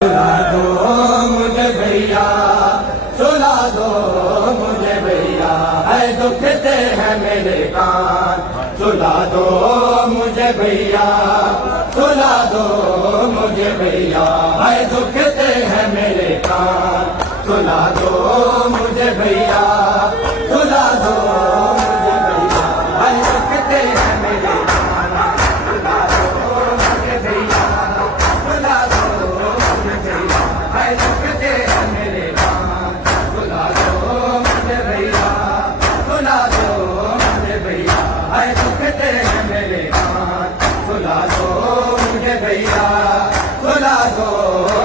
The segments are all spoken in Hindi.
सुला दो मुझे भैया, सुला दो मुझे भैया, है दुखते हैं मेरे कान। सुला दो मुझे भैया, सुला दो मुझे भैया, है दुखते हैं मेरे कान। सुला दो मुझे भैया, सुला दो मुझे भैया, है दुखते हैं मेरे कान। सुला दो मुझे भैया, सुला दो मुझे भैया, है दुखते हैं मेरे कान। सुला दो मुझे भैया, सुला दो मुझे भैया, है दुखते हैं मेरे कान। सुला दो मुझे भैया, सुला दो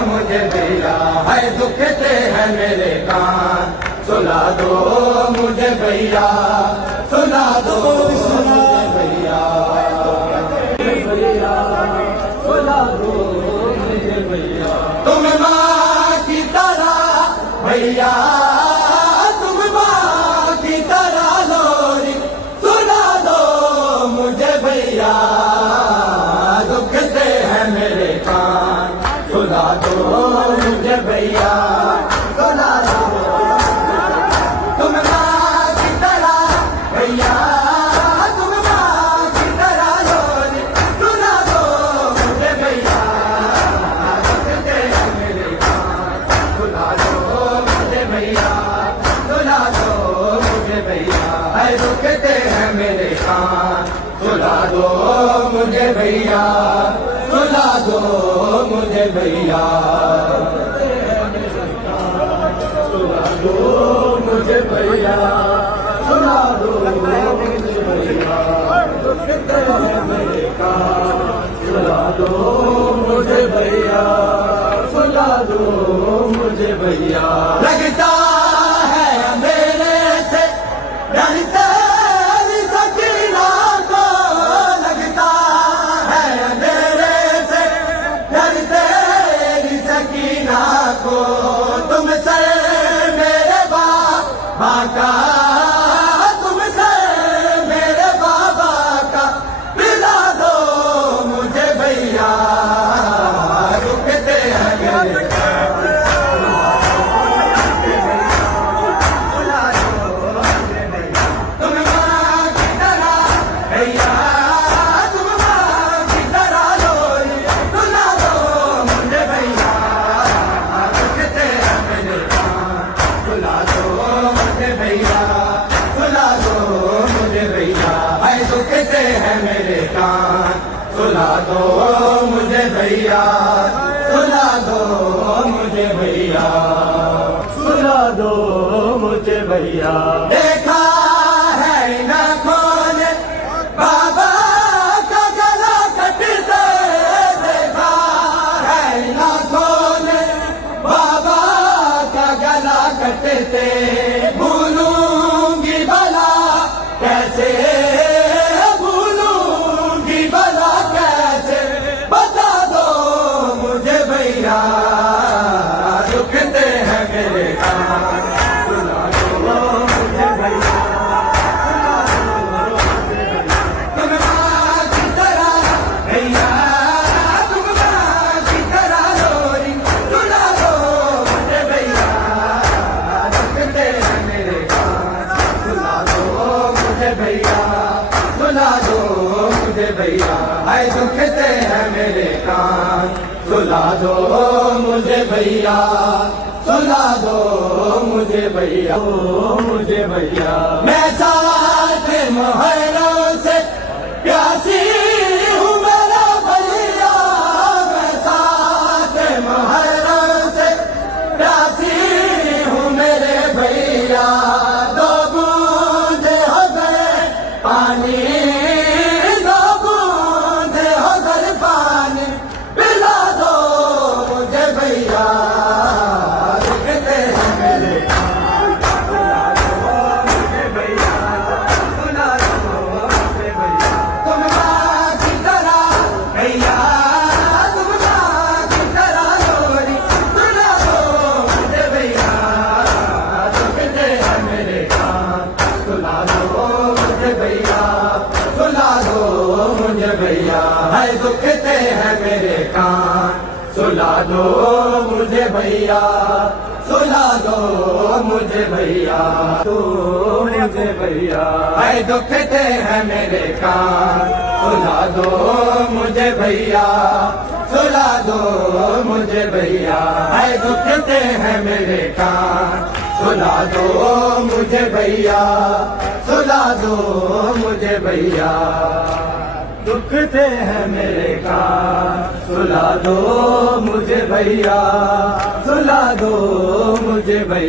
मुझे भैया, है दुखते हैं मेरे कान। सुला दो मुझे भैया, सुला दो मुझे भैया, सुला दो मुझे भैया। तुम माँ की तरह भैया, तुम माँ की तरह लोरी, सुला दो मुझे भैया, दुखते हैं मेरे कान। सुला दो मुझे भैया, सुला दो। तुम माँ की तरह भैया, तुम माँ की तरह लोरी, सुला दो मुझे भैया, दुखते हैं मेरे कान। सुला दो मुझे भैया, सुला दो मुझे भैया, है दुखते हैं मेरे कान। सुला दो मुझे भैया, सुला दो मुझे भैया, सुला दो मुझे भैया, सुला दो मुझे भैया, दुखते हैं मेरे कान। सुला दो मुझे भैया, सुला दो मुझे भैया। लगता है अंधेरे से डरते सकीना को, लगता है अंधेरे से डरते सकीना को। तुमसे मेरे बाबा का, तुमसे मेरे बाबा का मिला दो मुझे भैया, रुकते हैं मेरे दुखते हैं मेरे कान। सुला दो मुझे भैया, सुला दो मुझे भैया, सुला दो मुझे भैया। देखा है आँखों ने बाबा का गला कटते, देखा है आँखों ने बाबा का गला कटते। भूलूंगी भला कैसे, दुखते हैं मेरे कान। सुला दो मुझे भैया, तुम माँ की तरह भैया, तुम माँ की तरह लोरी, सुला दो मुझे भैया, दुखते हैं मेरे कान। सुला दो मुझे भैया, सुला दो मुझे भैया, है दुखते हैं मेरे कान। सुला दो मुझे भैया, सुला दो मुझे भैया, मुझे भैया। मैं साथ मोहरों से प्यासी हूँ मेरा भैया, मैं साथ मोहरों से प्यासी हूँ मेरे भैया। दो बूंदे हो गए पानी, दो बूंदे हो गए पानी, पिला दो मुझे भैया, दुखते हैं मेरे कान। सुला दो मुझे भैया, सुला दो मुझे भैया। तुम माँ की तरह भैया, तुम माँ की तरह लोरी, सुला दो मुझे भैया, दुखते हैं मेरे कान। सुला दो मुझे भैया, सुला दो मुझे भैया, है दुखते हैं मेरे कान। सुला दो भैया सुला दो मुझे भैया तू मुझे भैया है दुखते हैं मेरे कान सुला दो मुझे भैया सुला दो मुझे भैया है दुखते हैं मेरे कान सुला दो मुझे भैया सुला दो मुझे भैया दुखते हैं मेरे कान सुला दो मुझे भैया सुला दो मुझे भैया